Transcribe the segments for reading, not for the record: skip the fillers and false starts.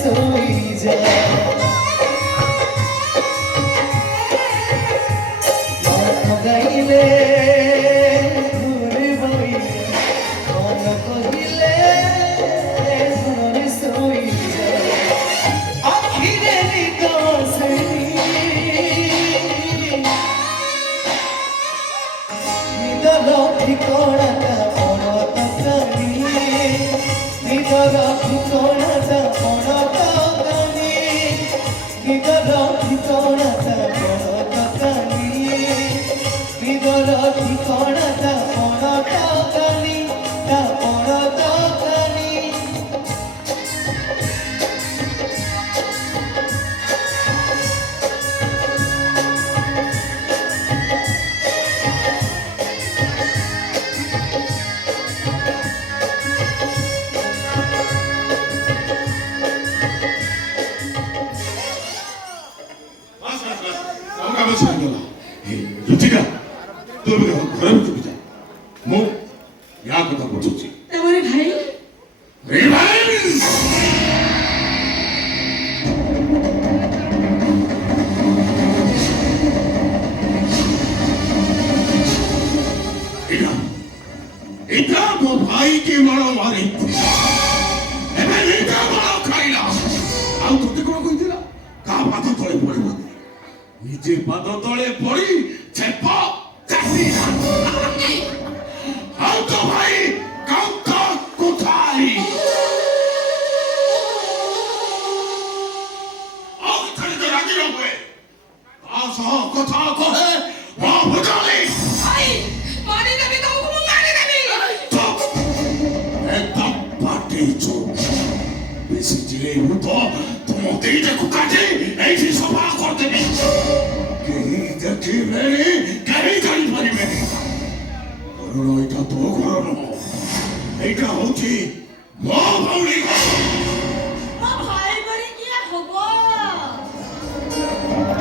সোই যায় গাইলে ঘুরে বইলে মন কহিলে ঘরে সোই যায় আখিরে নিদর্শনী নিদর ঠিকড়াটা অনতকানি নিদর ঠিকড়াটা অনতকানি নিদর ঠিকড়াটা অনতকানি নিদর ঠিকড়াটা অনতকানি তা অনতকানি ರುಚಿಕಾ তুমি ঘরে চলে যা মো ইয়া কথা বলছি তোমারে ভাই রিভাইন্স এটা এটা মো ভাইকে মারা মারে এবার এটা মারা খাইলা ଆଉ ତତେ କଣ କହିଥିଲା କାହା ପାଦ ତଳେ ପଡିବ ନିଜେ ପାଦ ତଳେ ପଡି ଛେପ ଚାଟି ଆଉ ତ ଭାଇ କାଉଣ୍ଟ କୋଥାଇ ଆଉ ଥରେ ତ ରାଜି ନ ହୁଏ ତା ସହ କଥା କହେ ମୋ ଭୁଜଲି ଭାଇ ମାରି ଦେବି ତମକୁ ମୁଁ ମାରି ଦେବି একদম পাটি চোখ বেশি চিলেইবু তো তুম দিটাকে কাটি এইটি সফা করে দেবি কেহি দেখিবেনি কেহি জানিপারিবেনি কারণ এটা তো ঘর নয় এইটা হচ্ছে ମୋ ଭଉଣୀ ଘର ମୋ ଭାଇ କରି କିଏ ହବ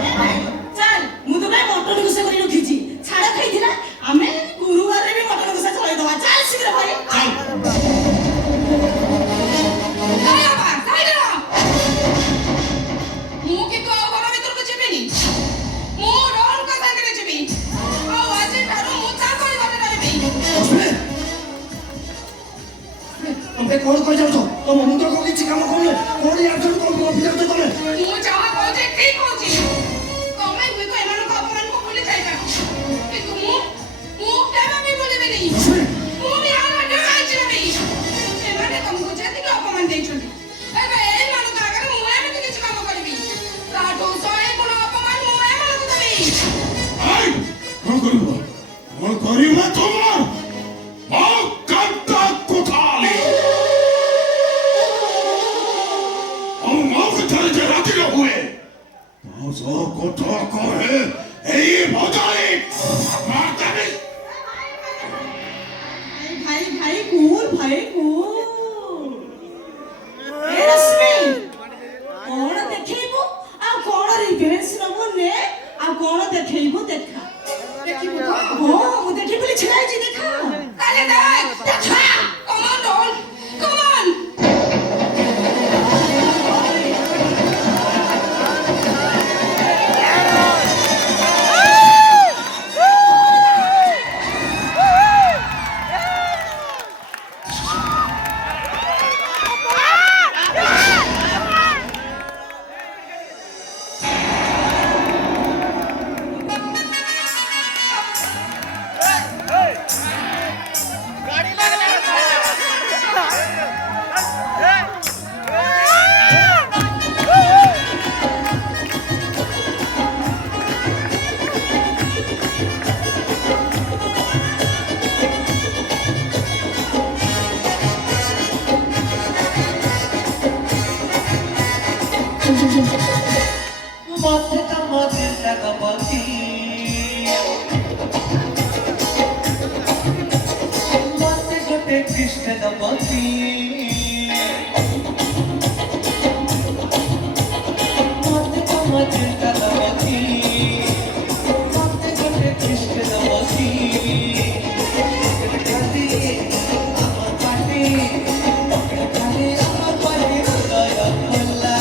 ଏ ଭାଇ ଚାଲ ମୁଁ ତ ଭାଇ ମଟନ ଗୁସା କରି ରଖିଛି ଛାଡ ଖାଇଥିଲା ଆମେ ଗୁରୁବାରରେ ବି ମଟନ ଗୁସା ଚଳେଇ ଦବା ଚାଲ ଶୀଘ୍ର ଭାଇ ମୁଁ କିନ୍ତୁ ଆଉ ଘର ଭିତରକୁ ଯିବିନି ମୁଁ ରୋହନଙ୍କ ସାଙ୍ଗରେ ଯିବି ଆଉ ଆଜିଠାରୁ ମୁଁ ତା ପରିବାରରେ ରହିବି ତମେ କଣ କହି ଯାଉଛ ତମ ମୁଣ୍ଡ କଣ କିଛି କାମ କରୁନି କଣ ଜାଣିଛ ତମ ଅଭିଯାନ ତମେ ମୁଁ ଯାହା କହୁଛି ଠିକ କହୁଛି ତମେ ହୁଏତ ଏମାନଙ୍କ ଅପମାନକୁ ଭୁଲି ଯାଇପାର କିନ୍ତୁ ମୁଁ କେବେ ବି ଭୁଲିବିନି ମୁଁ ବି ଆଉ ମଧ୍ୟ କାହିଁକି ଏମାନେ ତମକୁ ଯେତିକି ଅପମାନ ଦେଇଛନ୍ତି ଏବେ ଏମାନଙ୍କ ଆଗରେ ମୁଁ ଏମିତି କିଛି କାମ କରିବି ତାଠୁ 100 ଗୁଣ ଅପମାନ ମୁଁ ଏମାନଙ୍କୁ ଦେବି আই কଣ କରିବ କଣ କରିବ ତୁମର ମୋ କାନ୍ତା କୋଥାଳି ଆଉ ମୋ କଥାରେ ଯେ ରାଜି ନ ହୁଏ ତା ସହ କଥା କହେ ଏଇ ଭଜାଳି ମାତାବି ଭାଇ ଭାଇ କୁଲ ଭାଇ କୁଲ ଏ ରଶ୍ମି କଣ ଦେଖେଇବୁ ଆଉ କଣ ରିଭେନ୍ସ ନବୁ ନେ ଆଉ କଣ ଦେଖେଇବୁ ଦେଖା ଦେଖିବୁ ତ ହଁ ମୁଁ ଦେଖି ବୋଲି ଛିଡ଼ା ହେଇଛି ଦେଖା ତାହେଲେ ଦେଖା କମ ଅନ୍ ଡନ୍ କମ ଅନ୍ মাথাটা মাঝে টাকা পাখি মাথে গোটে কৃষ্ণ পাখি মাথাটা মাঝে টাকা পাখি মাথে গোটে কৃষ্ণ পাখি খালি আমার পাটি খালি আমার পাটি দয়া খোলা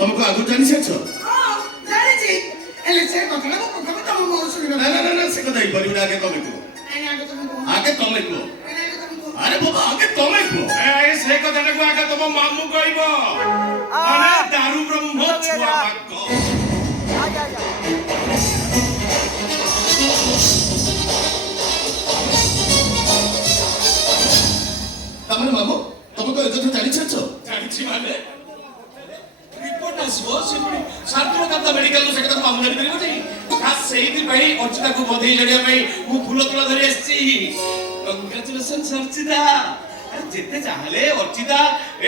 तुमको आगु जानी छछ हां जानी छी एले से कथला को प्रथम तम मोर सुनिलो ना से कथाई परिबा आगे तमे को आगे तमे को अरे बाबा आगे तमे को ए से कथाटा को आगे तम मामू कहइबो माने दारू ब्रह्म छुआ बाक्क तमरे मामू तुमको एतो जानी छछ जानिछि माने रिपोर्ट आसबो से पुनी छात्र दाता मेडिकल नो सेटा मामू जानि परिबो नै खास सेही पई अर्चिता को बधई जडिया पई मु फूल तोला धरि आछि कांग्रेचुलेशन अर्चिता अरे जेते चाहले अर्चिता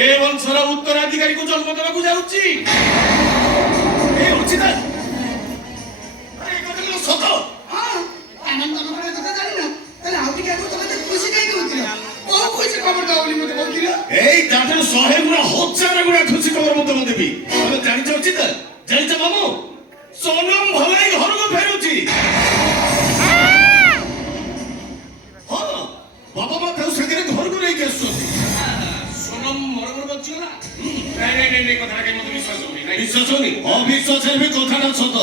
ए वंशर उत्तराधिकारी को जन्म देबा को जाउछि ए अर्चिता अरे कथले सत हां आनंद तम करे कथा जानि ना तले आउटी के तमे खुशी काई कहतिला ओ खुशी खबर दाओ बोली मते बोलतिला এই দাঁতের 100 গুণা হাজার গুণা খুশি খবর মতো মতে দেবি আমি জানি চাচ্ছি তো জানি তো মামু সোনম ভলাই ঘরକୁ ফেরুছি হ্যাঁ বাবা মা তাও সাথে ঘরକୁ নেই আসছନ୍ତି सोनम मरमर बच्चोला नहीं कथाटा के मते विश्वास होनी नहीं বিশ্বাস হনি অবিশ্বাসের বি কথাটা সত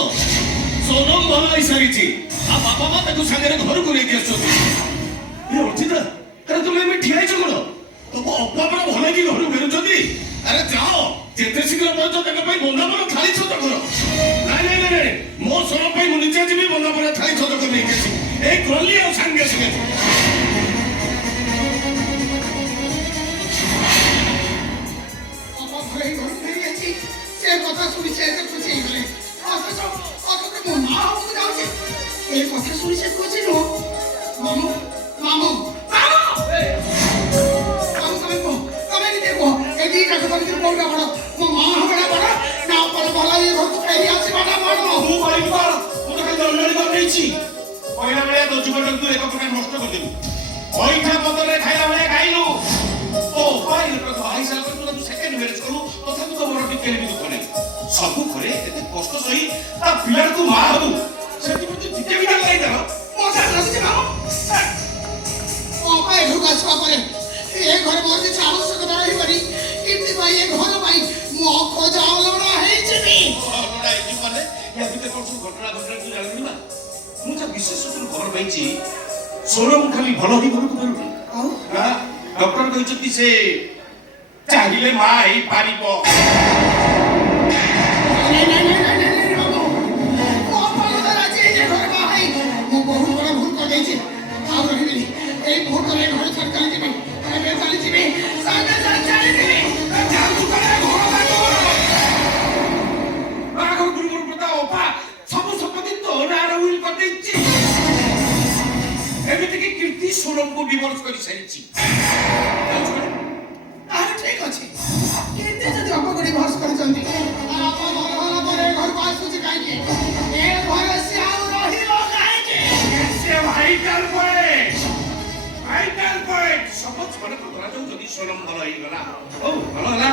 সোনম ভলাই সারিছি আ বাবা মা তাকে সাথে ঘরକୁ নেই আসছନ୍ତି এ অর্চিতা আরে তুমি আমি ঠিয়াই চলো তবু অপাপরা ভলাই কি ঘরକୁ ফেরুছନ୍ତି আরে যাও যেতে শীঘ্র পর্যন্ত তাকে পাই বন্ধাপনা থালি ছোট করো নাই মো সোনম পাই মু নিজে যাবি বন্ধাপনা থালি ছোট করে নেই গেছি এই গলি আর সাঙ্গে সঙ্গে बाबा भाई घर फेरी अछि से कथा सुनि से खुशी गले अथच मो मां हम जाउछि ए कथा सुनि से खुशी नो मामू मामू मामू हम कमे नि देखो ए दी का कथा नि बोलना बड़ा मो मां हमरा बड़ा ना पर भला ये घर को फेरी आछि बड़ा बड़ा ମୁଁ କହିବି କଣ ମୁଁ ତ ଖାଲି ଦରଦାରି କରିଦେଇଛି କହିଲା ବେଳେ ତ ଯୁବକଙ୍କୁ ଏକ ପ୍ରକାର ନଷ୍ଟ କରିଦେବି ପଇଠା ବଦଳରେ ଖାଇଲା ବେଳେ ଖାଇଲୁ ଓ ଭାଇ ପ୍ରଥମ ଭାଇ ସାଲ କରି ତୁ ସେକେଣ୍ଡ ମ୍ୟାରେଜ କରୁ ତଥାପି ତ ମୋର ଟିକେ ବି ଦୁଃଖ ନାହିଁ ସବୁ ଘରେ ଏତେ କଷ୍ଟ ସହି ତା ପିଲାକୁ ମା ହବୁ ସେଥିପ୍ରତି ଟିକେ ବି ଲାଗି ତାର मजा लाଗୁଛି मामू ओ पाए घर का छुआ परे ए घर मोर के आवश्यकता रही परी किंतु भाई ए घर भाई मो खोजा लवड़ा है छिबी ଘଟଣା ଏଠି ମାନେ ୟା ଭିତରେ କଣ ସବୁ ଘଟଣା ଘଟଣା ତୁ ଜାଣିଲୁ ନା ମୁଁ ଯା ବିଶେଷ ସୂତ୍ରରୁ ଖବର ପାଇଛି ସୌରଭ ଖାଲି ଭଲ ହିଁ ଘରକୁ ଫେରୁନି ଆଉ ନା ଡକ୍ଟର କହିଛନ୍ତି ସେ ଚାହିଁଲେ ମା ହେଇପାରିବ। ବାବୁ ମୋ ପାଖ ରାଜି ହେଇଯାଏ ଘରେ ବାହା ହେଇ ମୁଁ ବହୁତ ବଡ଼ ଭୁଲ କରିଦେଇଛି ଆଉ ରହିବିନି ଏଇ ମୁହୂର୍ତ୍ତରେ ଘରେ ଛାଡ଼ି ଚାଲିଯିବି ଏବେ ଚାଲିଯିବି ସାଙ୍ଗେ ସାଙ୍ଗେ ଚାଲିଯିବି ଯାଉଛି ଘରେ ଘର ବାହାଘର ଗୁରୁଙ୍କର ପ୍ରତା ଅପା ସବୁ ସମ୍ପତ୍ତି ତୋ ନାଁରେ ଉଇଲ୍ କରିଦେଇଛି। ଏମିତିକି କୀର୍ତ୍ତି ସୋନମକୁ ଡିଭୋର୍ସ କରିସାରିଛି। ତାହେଲେ ଠିକ ଅଛି କେତେ ଯଦି ଅପକୁ ଡିଭୋର୍ସ କରିଛନ୍ତି ଅପା ଭଲ ହେଲା ପରେ ଘରକୁ ଆସୁଛି କାହିଁକି ଏ ଘରେ ସେ ଆଉ ରହିବ କାହିଁକି ସେ ଭାଇଟାଲ ପଏଣ୍ଟ ସପୋଜ ମନେକର ଧରାଯାଉ ଯଦି ସୋନମ ଭଲ ହେଇଗଲା ହଉ ଭଲ ହେଲା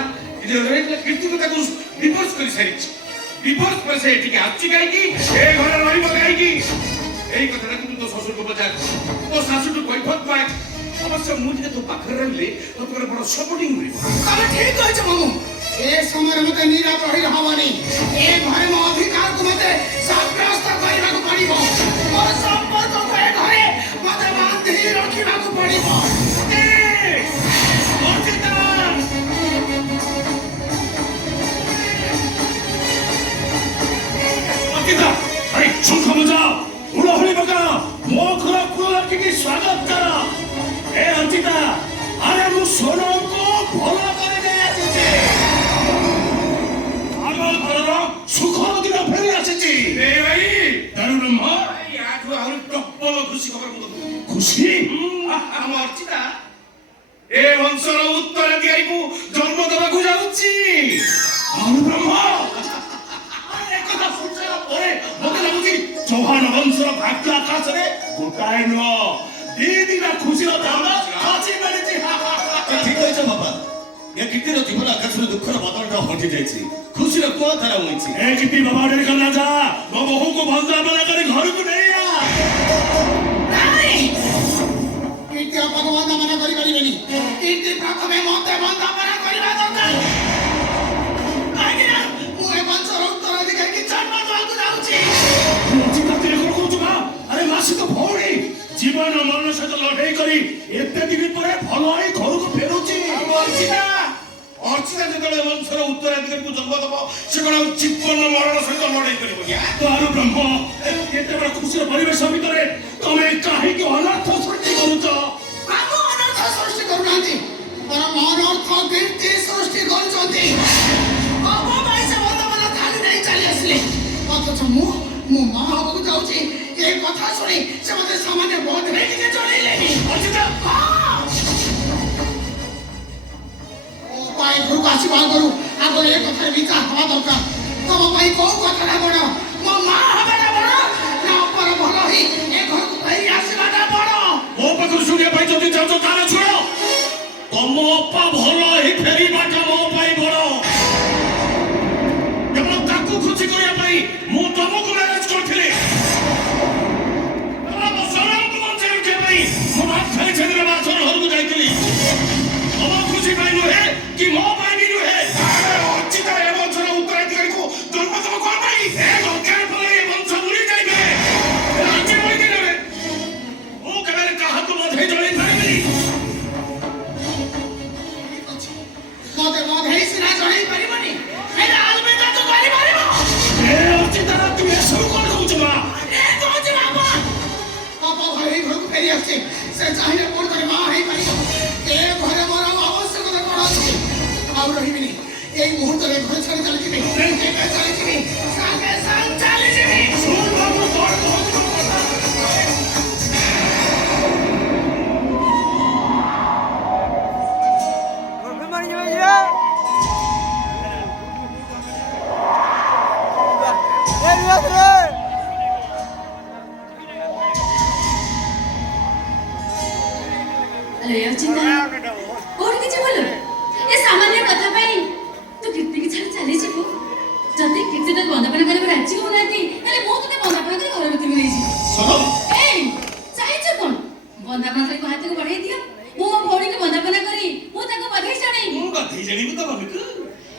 କୀର୍ତ୍ତି ତ ତାକୁ ଡିଭୋର୍ସ କରିସାରିଛି। ଡିଭୋର୍ସ ପରେ ସେ ଏଠିକି ଆସୁଛି କାହିଁକି ଏ ଘରେ ରହିବ କାହିଁକି ଏଇ କଥାଟାକୁ ତୁ ତୋ ଶ୍ୱଶୁରକୁ ପଚାର ତୋ ଶାଶୁଠୁ କୈଫତ ମାଗ। ଅବଶ୍ୟ ମୁଁ ଟିକେ ତୋ ପାଖରେ ରହିଲେ ତୋର ବଡ଼ ସପୋର୍ଟିଂ ମିଳିବ। ତମେ ଠିକ କହିଛ ମାମୁ ଏ ସମୟରେ ମତେ ନିରାପ ରହିଲେ ହବନି ଏ ଘରେ ମୋ ଅଧିକାରକୁ ମତେ ସାବ୍ୟସ୍ତ କରିବାକୁ ପଡିବ ମୋର ସମ୍ପର୍କକୁ ଏ ଘରେ ମତେ ବାନ୍ଧି ରଖିବାକୁ ପଡିବ अरे चुप हो जाओ उड़हड़ी बका मो घर पुरा की स्वागत करा ए अंकिता अरे मु सोनम को भला करे दे आछे आगल घरर सुख दिन फेरी आछे ए भाई दारू ब्रह्म याठू आहुरी प्रबल खुशी खबर मु दବୁ। खुशी ଆମ ଅର୍ଚିତା ଏ ବଂଶର ଉତ୍ତରାଧିକାରୀକୁ ଜନ୍ମ ଦେବାକୁ ଯାଉଛି। दारू ब्रह्म एकथा सुनला परे मते लाଗୁଛି चौहान वंशर भाग्य आकाश रे गोटाए न दीदीना खुशी रो दाम खाची मिलिଛି ঠিক হয়েছে বাবা এ কীর্তির জীবন আকাশের দুঃখর বদলটা হটি যাইছি খুশির কোয়া ধারা হইছি ए कितनी बाबा डर करना जा वो बहू को बंदा बना कर घर को नहीं आ ନାଇଁ କୀର୍ତ୍ତି ଅପାକୁ ବନ୍ଦାପନା କରିପାରିବେନି କୀର୍ତ୍ତି ପ୍ରଥମେ ମତେ ବନ୍ଦାପନା କରିବା ଦରକାର କାହିଁକି ନା ମୁଁ ଏ ବଂଶର ଉତ୍ତରାଧିକାରୀକି ଜନ୍ମ ଦେବାକୁ ଯାଉଛି चिंता तेरे को चुका अरे मासी तो भौणी जीवन मरण सहित लड़ाई करी एते दिन पर भलो ही घर को फेरुची ଆମ ଅର୍ଚିତା ଯେତେବେଳେ ବଂଶର ଉତ୍ତରାଧିକାରୀକୁ ଜନ୍ମ ଦେବ ସେ କଣ ଆଉ ଜୀବନ ମରଣ ସହିତ ଲଢ଼େଇ କରିବ କି? तारू ब्रह्म एते बड़ा खुशी परिवेश भितर तमे काहे की अनर्थ सृष्टि करूच ଆମ ଅନର୍ଥ ସୃଷ୍ଟି କରୁନାହାନ୍ତି ବରଂ ଅନର୍ଥ କୀର୍ତ୍ତି ସୃଷ୍ଟି କରୁଛନ୍ତି ଅପ ପାଇଁ ସେ ବନ୍ଦାପନା ଥାଳି ନେଇ ଚାଲି ଆସିଲେ ଅଥଚ ମୁଁ ମା ହବାକୁ ଯାଉଛି ଏ କଥା ଶୁଣି ସେ ମତେ ସାମାନ୍ୟ ବୋଧ ହେଇ ଟିକେ ଚଳେଇଲେନି ଅର୍ଚିତା ପାଇଁ ଘରକୁ ଆସିବା ଆଗରୁ ଆଗ ଏ କଥାରେ ବିଚାର ହେବା ଦରକାର ତମ ପାଇଁ କୋଉ କଥାଟା ବଡ ମୋ ମା ହବାଟା ବଡ ନା ଅପର ଭଲ ହେଇ ଏ ଘରକୁ ଫେରି ଆସିବାଟା ବଡ ମୋ ପାଖରୁ ଶୁଣିବା ପାଇଁ ଯଦି ଚାହୁଁଛ ତାହେଲେ ଶୁଣ ତମ ଅପା ଭଲ ହିଁ ଫେରିବାଟା ମୋ ପାଇଁ ବଡ଼ କେବଳ ତାକୁ ଖୁସି କରିବା ପାଇଁ ମୁଁ ତମକୁ ମ୍ୟାରେଜ କରିଥିଲି ମୋ ସୋନମକୁ ବଞ୍ଚାଇ ରଖିବା ପାଇଁ ମୁଁ ମାଛରେ ଛେଦିରେ ମାଛର ଘରକୁ ଯାଇଥିଲି ତମ ଖୁସି ପାଇଁ ନୁହେଁ କି ମୋ ପାଇଁ ବି ନୁହେଁ ଆରେ ଅର୍ଚିତା ଏ ବଂଶର ଉତ୍ତରାଧିକାରୀକୁ ଜନ୍ମ ଦେବ କଣ ପାଇଁ? ଏ ଦରକାର ପରେ ଏ ବଂଶ ବୁଲି ଯାଇବେ ରାଜ୍ୟ ହୋଇଥିଲେ ମୁଁ କେବେ କାହାକୁ ମଧ୍ୟ ଜଣେଇ ପାରିବିନି ଠିକ ଅଛି ମତେ ବଧେଇ ସିନା ଜଣେଇ ପାରିବନି ହେଲେ ଆଲବିଦା ତ କରିପାରିବ ଏ ଅର୍ଚିତା ତୁମେ ଏସବୁ କଣ କହୁଛ ମା ଏ କହୁଛି ବାବା ଅପ ଘରେ ଏଇ ଘରକୁ ଫେରି ଆସିଛି ସେ ଚାହିଁଲେ ପୁଣି ଥରେ ମା ହେଇପାରିବ ଏ ଘରେ ମୋର ଆଉ ଆବଶ୍ୟକତା କଣ ଅଛି ଆଉ ରହିବିନି ଏଇ ମୁହୂର୍ତ୍ତରେ ଘରେ ଛାଡ଼ି ଚାଲିଯିବି ଏବେ ଚାଲିଯିବି ସାଙ୍ଗେ ସାଙ୍ଗେ ଚାଲିଯିବି ଶୁଣ ବାବୁ କଣ କହୁଛ କଥା अरे चिंता और किछि बोलो ए सामान्य कथा पाई तू कीर्ति की छाड़ चली जीवो जति कीर्ति तो बंदापना करे राजी हो नाती ताले मो तते बंदापना करे घर भीतर नहीं जी শোনো ए चाहि छ कोन बंदापना करे हाथ को बढ़ाई दियो मो मो भौणी के बंदापना करी मो ताको बधाई जणाई ମୁଁ ବଧେଇ ଜାଣିବି ତ ବାବୁକୁ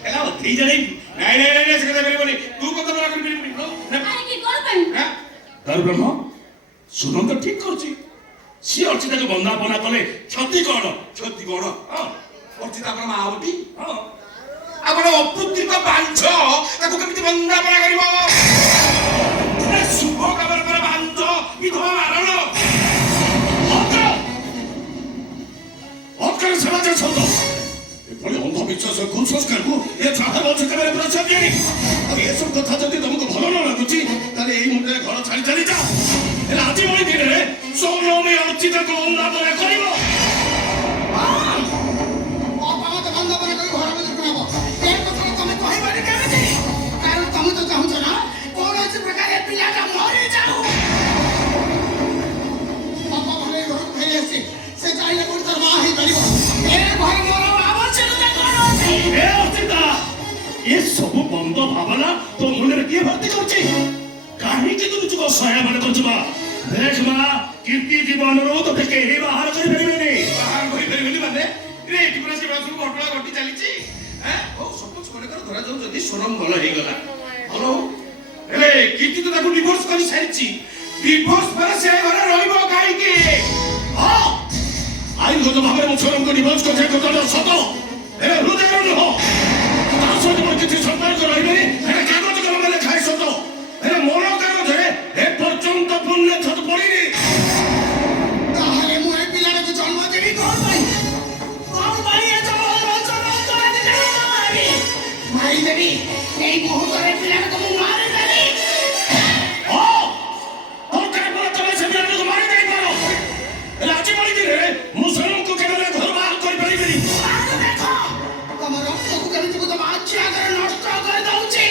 ହେଲା ବଧେଇ ଜାଣିବି ନାଇଁ ସେ କଥା କରିବନି ତୁ କଥା ବରା କରିପାରିବୁନି ଆରେ କି कोन पाई ହାଁ दारू ब्रह्म सुनंद ठीक करछि ସିଏ ଅର୍ଚିତାକୁ ବନ୍ଦାପନା କଲେ କ୍ଷତି କଣ? କ୍ଷତି କଣ? ହଁ ଅର୍ଚିତା ଆମର ମା ବୋଲି ହଁ ଆମର ଅପୁତ୍ରିକ ବାଞ୍ଛ ତାକୁ କେମିତି ବନ୍ଦାପନା କରିବ? ଏ ଶୁଭ କାମରେ କର ବାଞ୍ଛ ବିଧବା ମାରଣ। ଅକାର ସମାଜ ଶବ୍ଦ ଏଭଳି ଅନ୍ଧବିଶ୍ୱାସ କୁସଂସ୍କାରକୁ ଏ ଛାତ୍ର କେବେ ପ୍ରଚାର ଦିଏନି। ଆଉ ଏସବୁ କଥା ଯଦି ତମକୁ ଭଲ ନ ଲାଗୁଛି ତାହେଲେ ଏଇ ମୁଣ୍ଡରେ ଘର ଛାଡ଼ି ଚାଲିଯା। ହେଲେ ଆଜି ଭଳି ଦିନରେ ସୌମ୍ୟ ଅର୍ଚିତାକୁ ବନ୍ଦାପନା କରିବ। ବାପା ମତେ ବନ୍ଦାପନା କରି ଘର ଭିତରକୁ ନବ। ଏ କଥା ତମେ କହିବାନି କେମିତି? କାରଣ ତମେ ତ ଚାହୁଁଛ ନା କୌଣସି ପ୍ରକାର ଏ ପିଲାଟା ମରିଯାଉ। ବାପା ଭଲ ଘରକୁ ଫେରି ଆସିଛି। ସେ ଚାହିଁଲେ କୋଉଠି ତାର ମା ହେଇପାରିବ। ଏ ଘରେ ମୋର ଆବଶ୍ୟକତା କଣ ଅଛି? ଏ ଅର୍ଚିତା ଏ ସବୁ ବନ୍ଦ ଭାବନା ତୋ ମୁଣ୍ଡରେ କିଏ ଭର୍ତ୍ତି କରୁଛି? କାହିଁକି ତୁ ନିଜକୁ ଅସହାୟ ମନେ କରୁଛୁ? ମା ଦେଖ ମା କୀର୍ତ୍ତି ଜୀବନରୁ ତୋତେ କେହି ବାହାର କରିପାରିବେନି। ବାହାର କରିପାରିବେନି ମାନେ ରେ ଏଠି ପୁରା ସେବା ସବୁ ଘଟଣା ଘଟି ଚାଲିଛି। ହଉ ସପୋଜ ମନେକର ଧରାଯାଉ ଯଦି ସ୍ୱରମ ଭଲ ହେଇଗଲା ଭଲ ହଉ। ହେଲେ କୀର୍ତ୍ତି ତ ତାକୁ ଡିଭୋର୍ସ କରି ସାରିଛି। ଡିଭୋର୍ସ ପରେ ସେ ଘରେ ରହିବ କାହିଁକି? ହଁ ଆଇନଗତ ଭାବରେ ମୁଁ ସ୍ୱରମକୁ ଡିଭୋର୍ସ କରିବା କଥାଟା ସତ। ହେଲେ ହୃଦୟ ନୁହଁ। ତା ସହିତ ମୋର କିଛି ସମ୍ପର୍କ ରହିବନି। ହେଲେ କାଗଜ କଲମରେ ଲେଖାଏ ସତ। ହେଲେ ମୋର କାଗଜରେ ଏପର୍ଯ୍ୟନ୍ତ ପୁଣ୍ୟ କ୍ଷତ ପଡ଼ିନି। ତାହେଲେ ମୁଁ ଏ ପିଲାଟାକୁ ଜନ୍ମ ଦେବି କଣ ପାଇଁ? କଣ ପାଇଁ ଏ ମାରିଦେବି। ଏଇ ମୁହୂର୍ତ୍ତରେ ପିଲାଟାକୁ ମୁଁ ମାରିଦେବି। ହଁ ଦରକାର ପଡ଼ିଲେ ତମେ ସେ ପିଲାଟାକୁ ମାରି ଦେଇପାର। ହେଲେ ଆଜି ଭଳି ଦିନରେ ମୁଁ ସ୍ୱରମକୁ କେବେ ଘରୁ ବାହାର କରିପାରିବିନି। ଦେଖ ତମ ରକ୍ତକୁ କେମିତି ତମ ଆଖି ଆଗରେ ନଷ୍ଟ କରିଦଉଛି।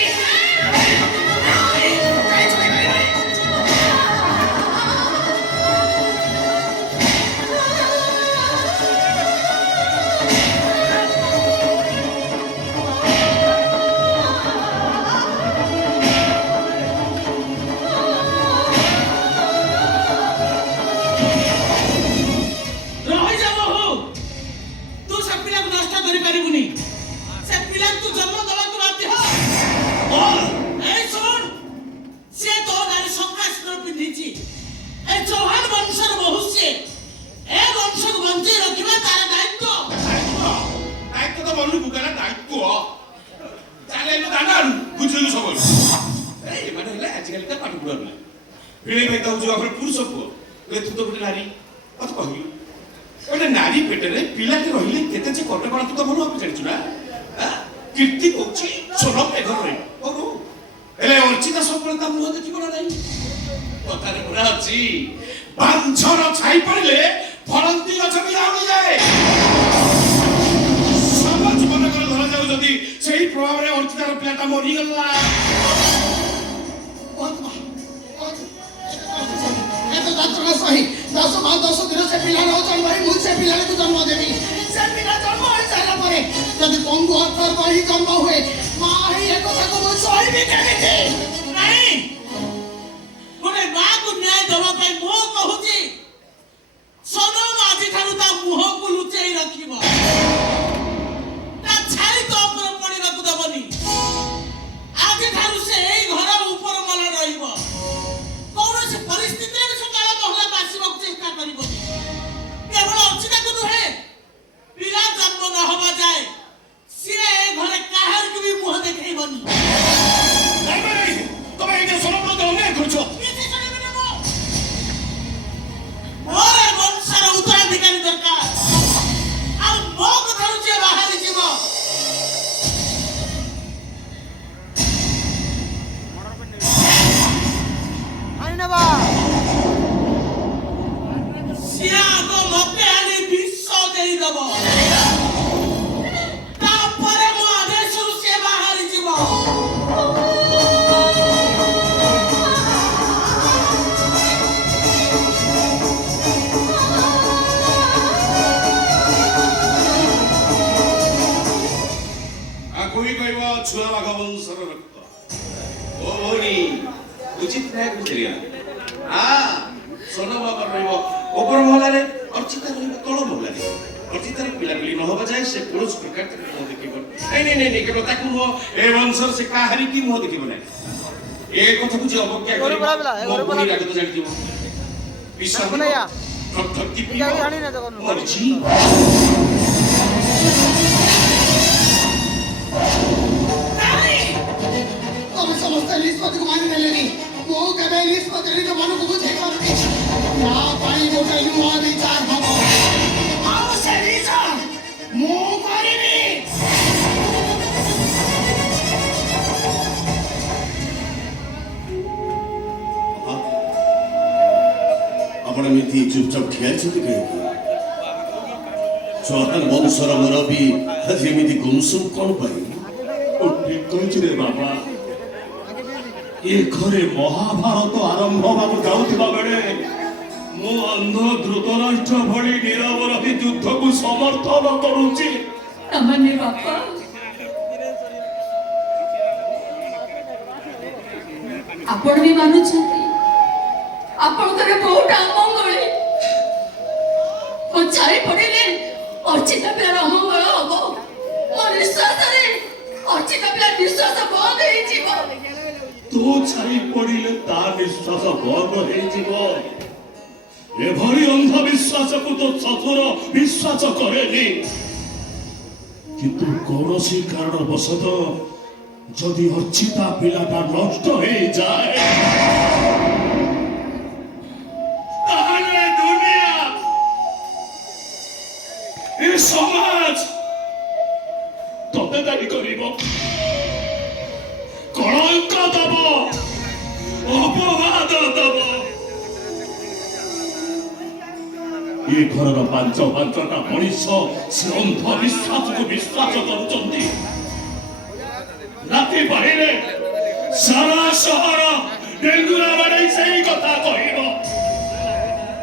ରହିଯା ବୋହୁ, ତୁ ସେ ପିଲାକୁ ନଷ୍ଟ କରିପାରିବୁନି। ସେ ପିଲାକୁ ତୁ ଜନ୍ମ ଦେବାକୁ ବାଧ୍ୟ। ଏଇ ଶୁଣ, ସିଏ ତୋ ନାଁରେ ଶଙ୍କାସ୍ତ୍ର ପିନ୍ଧିଛି। ଏ ଚୌହାନ ବଂଶର ବୋହୁ ସିଏ। ଏ ବଂଶକୁ ବଞ୍ଚେଇ ରଖିବା ତାର ଦାୟିତ୍ୱ। ଦାୟିତ୍ୱ ତ ମନକୁ ଗଲା ଦାୟିତ୍ୱ। ଚାଲେ ଏନୁ ଦାଣ୍ଡ ଆଡୁ ବୁଝିଲୁ ସବୁବେଳେ। ଏମାନେ ହେଲେ ଆଜିକାଲି ତା ପାଠ ପଢା ପିଲା। ଭିଣେଇ ଭାଇ ତ ହଉଛି ଆମର ପୁରୁଷ ପୁଅ। ତୁ ତ ଗୋଟେ ନାରୀ। ମତେ କହିଲୁ ଗୋଟେ ନାରୀ ପେଟରେ ପିଲାଟେ ରହିଲେ କେତେ ଯେ କଟକଣା ତୁ ତ ଭଲ ଭାବେ ଜାଣିଛୁ ନା? କୀର୍ତ୍ତି କହୁଛି ସ୍ୱରମ ଏ ଘର ରହିବ କରୁ। ହେଲେ ଅର୍ଚିତା ସବୁବେଳେ ତା ମୁହଁ ଦେଖିବ ନା ନାହିଁ? କଥାରେ ପୁରା ଅଛି ବାଞ୍ଛର ଛାଇ ପଡ଼ିଲେ ଫଳନ୍ତି ଗଛ ବି ଯାଏ। ସମାଜ ମନେକର ଧରାଯାଉ ଯଦି ସେଇ ପ୍ରଭାବରେ ଅର୍ଚିତାର ପିଲାଟା ମରିଗଲା। ଯନ୍ତ୍ରଣା ସହି 10 ଦିନ ସେ ପିଲାର ଜନ୍ମ ହେଇ ମୁଁ ସେ ପିଲାକୁ ଜନ୍ମ ଦେବି। ସେ ପିଲା ଜନ୍ମ ହେଇସାରିଲା ପରେ ଯଦି ପଙ୍ଗୁ ଅର୍ଥର ହିଁ ଜନ୍ମ ହୁଏ ମା ହେଇ ଏ କଥାକୁ ମୁଁ ସହିବି କେମିତି? ନାଇଁ, ଗୋଟେ ମାଆକୁ ନ୍ୟାୟ ଦେବା ପାଇଁ ମୁଁ କହୁଛି ସୋନମ ଆଜିଠାରୁ ତା ମୁହଁକୁ ଲୁଚେଇ ରଖିବ। ତା ଛାଇ ତ ଉପରେ ପଡ଼ିବାକୁ ଦେବନି। ଆଜିଠାରୁ ସେ ଏଇ ଘର ଉପର ମହଲ ରହିବ। କୌଣସି ପରିସ୍ଥିତିରେ ବି ସେ କାଳ ମହଲାକୁ ଆସିବାକୁ ଚେଷ୍ଟା କରିବନି। କେବଳ ଅର୍ଚିତାକୁ ନୁହେଁ, ପିଲା ଜନ୍ମ ନ ହେବା ଯାଏ ସିଏ ଏ ଘରେ କାହାରିକୁ ବି ମୁହଁ ଦେଖେଇବନି। ତମେ ଏଇଟା ସ୍ୱରମକୁ ଅନ୍ୟାୟ କରୁଛ। କିଛି ଶୁଣିବିନି ମୁଁ। ମୋର ଏ ବଂଶର ଉତ୍ତରାଧିକାରୀ ଦରକାର। ଆଉ ମୋ କଥାରୁ ଯିଏ ବାହାରି ଯିବ ସିଏ ଆଗ ମତେ ଆଣି ବିଷ ଦେଇଦବ। ତାପରେ ମୋ ଆଦେଶରୁ ସିଏ ବାହାରି ଯିବ। ଆକୁ ହିଁ କହିବ ଛୁଆ ବାଘ ବଂଶର ରକ୍ତ। ଓ ଭଉଣୀ ଉଚିତ ନ୍ୟାୟ ବୁଝିଲା। ସ୍ୱର୍ଣ୍ଣ ବାବା ରହିବ ଉପର ମହଲାରେ, ଅର୍ଚିତା ରହିବ ତଳ ମହଲାରେ। ଅର୍ଚିତାର ପିଲାପିଲି ନ ହବା ଯାଏ ସେ କୌଣସି ପ୍ରକାର ତାକୁ ମୁହଁ ଦେଖିବ ନାଇଁ କେବଳ ତାକୁ ମୁହଁ ଏ ବଂଶର ସେ କାହାରି କି ମୁହଁ ଦେଖିବ ନାହିଁ। ଏ କଥାକୁ ଯେ ଅବଜ୍ଞା କରିବ ମୋ ଭଉଣୀ ରାଗ ତ ଜାଣିଥିବ। ବିଶ୍ୱାସ ଥରଥର ଟିପିବ କରିଛି ତମେ ସମସ୍ତେ ନିଷ୍ପତ୍ତିକୁ ମାନି ନେଲେନି ମୁଁ କେବେ ନିଷ୍ପତ୍ତି ନିଜ ମନକୁ ବୁଝେଇ ପାରୁନି ୟା ପାଇଁ ଗୋଟେ ନୂଆ ବିଚାର ହବ ଆଉ ସେ ବିଚାର ମୁଁ କରିବି ଆପଣ ଏମିତି ଚୁପଚାପ ଠିଆ ହେଇଛନ୍ତି କାହିଁକି ଚୌହାନ ବଂଶର ମୁରବୀ ଆଜି ଏମିତି ଗୁମସୁମ କ'ଣ ପାଇଁ ତୁ ଠିକ କହିଛୁ ରେ ବାବା ଏ ଘରେ ମହାଭାରତ ଆରମ୍ଭ ହେବାକୁ ଯାଉଥିବା ବେଳେ ମୁଁ ଅନ୍ଧ ଧୃତରାଷ୍ଟ୍ର ଭଳି ନୀରବ ରହି ଯୁଦ୍ଧକୁ ସମର୍ଥନ କରୁଛି ସାମାନ୍ୟ ବାପା ଆପଣ ବି ମାନୁଛନ୍ତି ଆପଣଙ୍କର ବହୁତ ଅମଙ୍ଗଳ ମୋ ଛାଇ ପଡ଼ିଲେ ଅର୍ଚିତା ପିଲାର ଅମଙ୍ଗଳ ହବ ମୋ ନିଶ୍ୱାସରେ ଅର୍ଚିତା ପିଲା ନିଶ୍ୱାସ ବନ୍ଦ ହେଇଯିବ ତୁ ଛାଇ ପଡ଼ିଲେ ତା ନିଶ୍ୱାସ ବନ୍ଦ ହେଇଯିବ ଏଭଳି ଅନ୍ଧବିଶ୍ୱାସକୁ ତ ଶ୍ୱଶୁର ବିଶ୍ୱାସ କରେନି କିନ୍ତୁ କୌଣସି କାରଣବଶତଃ ଯଦି ଅର୍ଚିତା ପିଲାଟା ନଷ୍ଟ ହେଇଯାଏ ତାହେଲେ ଦୁନିଆ ଏ ସମାଜ ତତେ ଦାୟୀ କରିବ କଳଙ୍କ ଦବ ଅପବାଦ ଦବ ଏ ଘରର ପାଞ୍ଚଟା ମଣିଷ ସେ ଅନ୍ଧବିଶ୍ୱାସକୁ ବିଶ୍ୱାସ କରୁଛନ୍ତି ରାତି ପାହିଲେ ସାରା ସହର ଡେଙ୍ଗୁରା